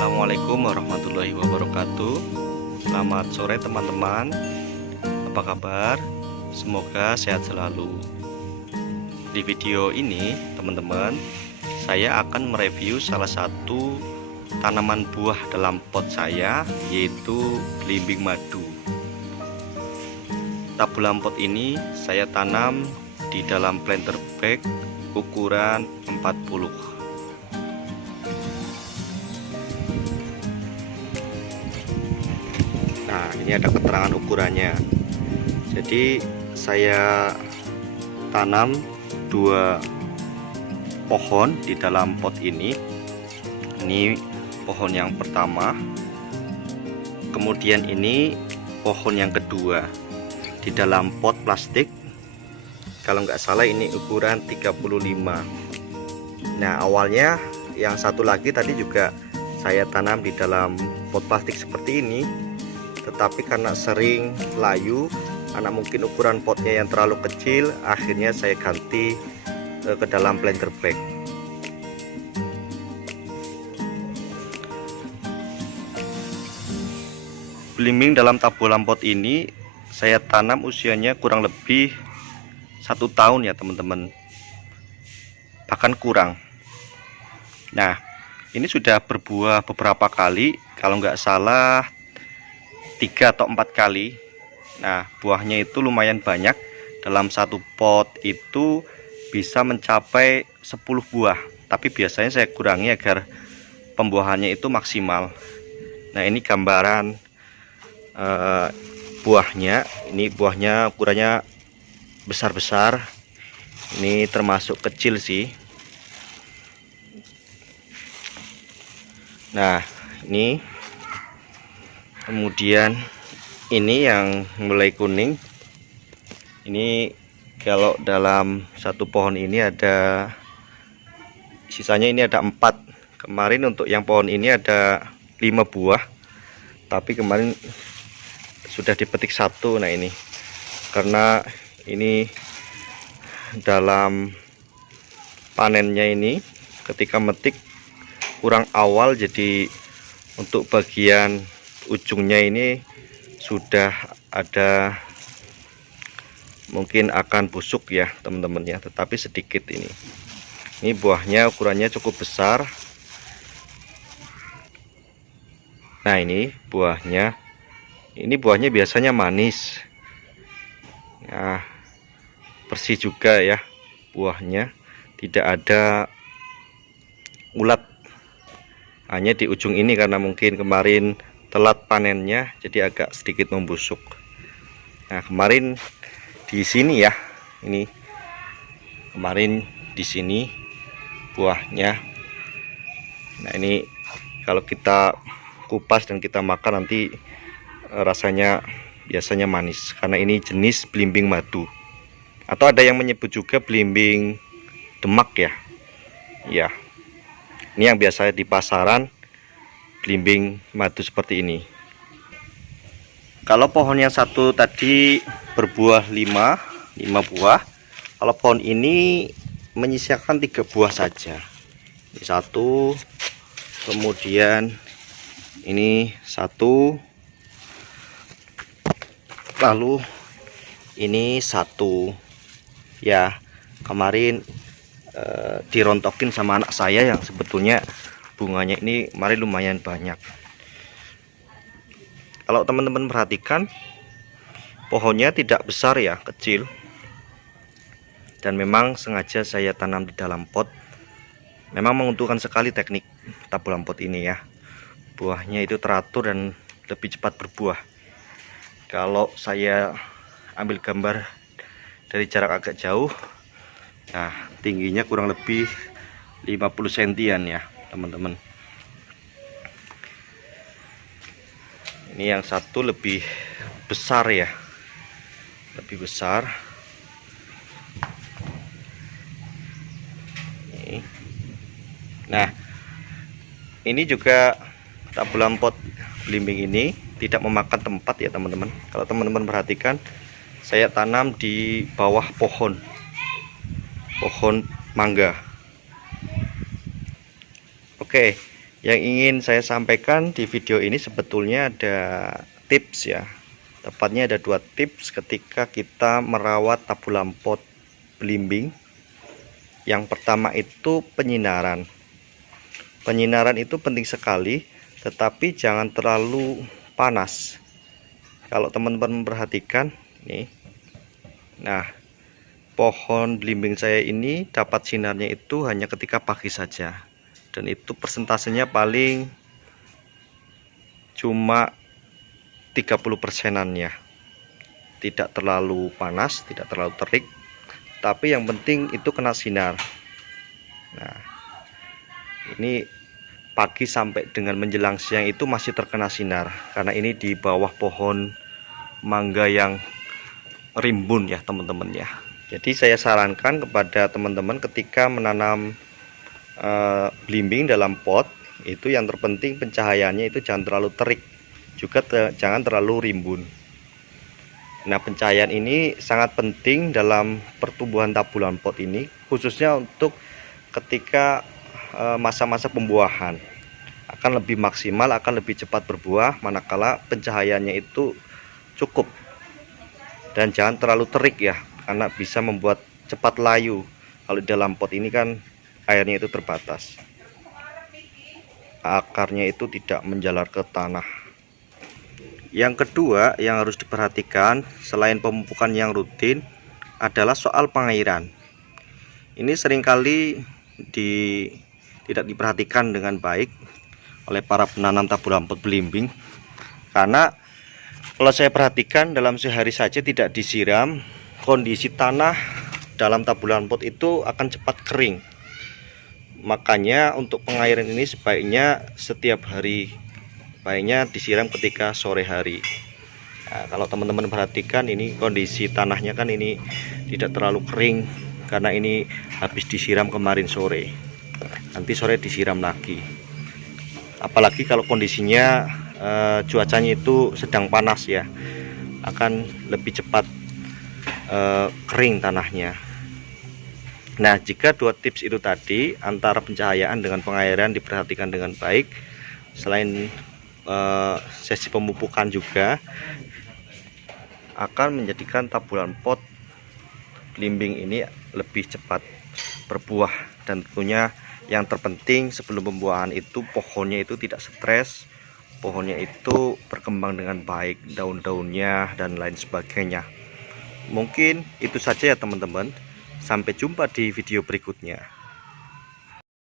Assalamualaikum warahmatullahi wabarakatuh. Selamat sore teman-teman. Apa kabar? Semoga sehat selalu. Di video ini teman-teman, saya akan mereview salah satu tanaman buah dalam pot saya, yaitu belimbing madu. Tabulam pot ini saya tanam di dalam planter bag ukuran 40. Nah, ini ada keterangan ukurannya. Jadi saya tanam 2 pohon di dalam pot ini. Ini pohon yang pertama, kemudian ini pohon yang kedua di dalam pot plastik. Kalau nggak salah ini ukuran 35. Nah, awalnya yang satu lagi tadi juga saya tanam di dalam pot plastik seperti ini, tetapi karena sering layu, karena mungkin ukuran potnya yang terlalu kecil, akhirnya saya ganti ke dalam planter bag. Belimbing dalam tabulam pot ini saya tanam usianya kurang lebih 1 tahun ya teman-teman, bahkan kurang. Nah, ini sudah berbuah beberapa kali, kalau nggak salah 3 atau 4 kali. Nah, buahnya itu lumayan banyak. Dalam satu pot itu bisa mencapai 10 buah, tapi biasanya saya kurangi agar pembuahannya itu maksimal. Nah, ini gambaran buahnya. Ini buahnya ukurannya besar-besar. Ini termasuk kecil sih. Nah, ini kemudian ini yang mulai kuning. Ini kalau dalam satu pohon ini ada, sisanya ini ada 4. Kemarin untuk yang pohon ini ada 5 buah, tapi kemarin sudah dipetik 1. Nah, ini karena ini dalam panennya ini ketika metik kurang awal, jadi untuk bagian ujungnya ini sudah ada, mungkin akan busuk ya teman-teman ya, tetapi sedikit. Ini buahnya ukurannya cukup besar. Nah, ini buahnya biasanya manis. Nah, bersih juga ya buahnya, tidak ada ulat, hanya di ujung ini karena mungkin kemarin telat panennya jadi agak sedikit membusuk. Nah, kemarin di sini ya, ini kemarin di sini buahnya. Nah, ini kalau kita kupas dan kita makan nanti rasanya biasanya manis, karena ini jenis belimbing madu, atau ada yang menyebut juga belimbing demak ya. Ya, ini yang biasa di pasaran, belimbing madu seperti ini. Kalau pohon yang satu tadi berbuah 5 buah, kalau pohon ini menyisakan 3 buah saja. Ini 1, kemudian ini 1, lalu ini 1 ya. Kemarin dirontokin sama anak saya, yang sebetulnya bunganya ini kemarin lumayan banyak. Kalau teman-teman perhatikan, pohonnya tidak besar ya, kecil. Dan memang sengaja saya tanam di dalam pot. Memang menguntungkan sekali teknik tabulam pot ini ya. Buahnya itu teratur dan lebih cepat berbuah. Kalau saya ambil gambar dari jarak agak jauh, nah tingginya kurang lebih 50 sentian ya teman-teman. Ini yang satu lebih besar ya, lebih besar. Nah, ini juga tabulam pot belimbing ini tidak memakan tempat ya teman-teman. Kalau teman-teman perhatikan, saya tanam di bawah pohon mangga. Oke, Yang ingin saya sampaikan di video ini sebetulnya ada tips ya. Tepatnya ada 2 tips ketika kita merawat tabulan pot belimbing. Yang pertama itu penyinaran. Penyinaran itu penting sekali, tetapi jangan terlalu panas. Kalau teman-teman memperhatikan nih. Nah, pohon belimbing saya ini dapat sinarnya itu hanya ketika pagi saja. Dan itu persentasenya paling cuma 30%-an ya. Tidak terlalu panas, tidak terlalu terik, tapi yang penting itu kena sinar. Nah, ini pagi sampai dengan menjelang siang itu masih terkena sinar, karena ini di bawah pohon mangga yang rimbun ya teman-teman ya. Jadi saya sarankan kepada teman-teman ketika menanam belimbing dalam pot, itu yang terpenting pencahayaannya itu jangan terlalu terik, juga jangan terlalu rimbun. Nah, pencahayaan ini sangat penting dalam pertumbuhan tabulan pot ini, khususnya untuk ketika masa-masa pembuahan. Akan lebih maksimal, akan lebih cepat berbuah manakala pencahayaannya itu cukup. Dan jangan terlalu terik ya, karena bisa membuat cepat layu. Kalau di dalam pot ini kan airnya itu terbatas, akarnya itu tidak menjalar ke tanah. Yang kedua yang harus diperhatikan selain pemupukan yang rutin adalah soal pengairan. Ini seringkali tidak diperhatikan dengan baik oleh para penanam tabulan pot belimbing, karena kalau saya perhatikan dalam sehari saja tidak disiram, kondisi tanah dalam tabulan pot itu akan cepat kering. Makanya untuk pengairan ini sebaiknya setiap hari, baiknya disiram ketika sore hari. Nah, kalau teman-teman perhatikan ini kondisi tanahnya kan ini tidak terlalu kering, karena ini habis disiram kemarin sore. Nanti sore disiram lagi. Apalagi kalau kondisinya cuacanya itu sedang panas ya, akan lebih cepat kering tanahnya. Nah, jika 2 tips itu tadi, antara pencahayaan dengan pengairan diperhatikan dengan baik, selain sesi pemupukan juga akan menjadikan tabulan pot belimbing ini lebih cepat berbuah. Dan tentunya yang terpenting sebelum pembuahan itu pohonnya itu tidak stres, pohonnya itu berkembang dengan baik, daun-daunnya dan lain sebagainya. Mungkin itu saja ya teman-teman. Sampai jumpa di video berikutnya.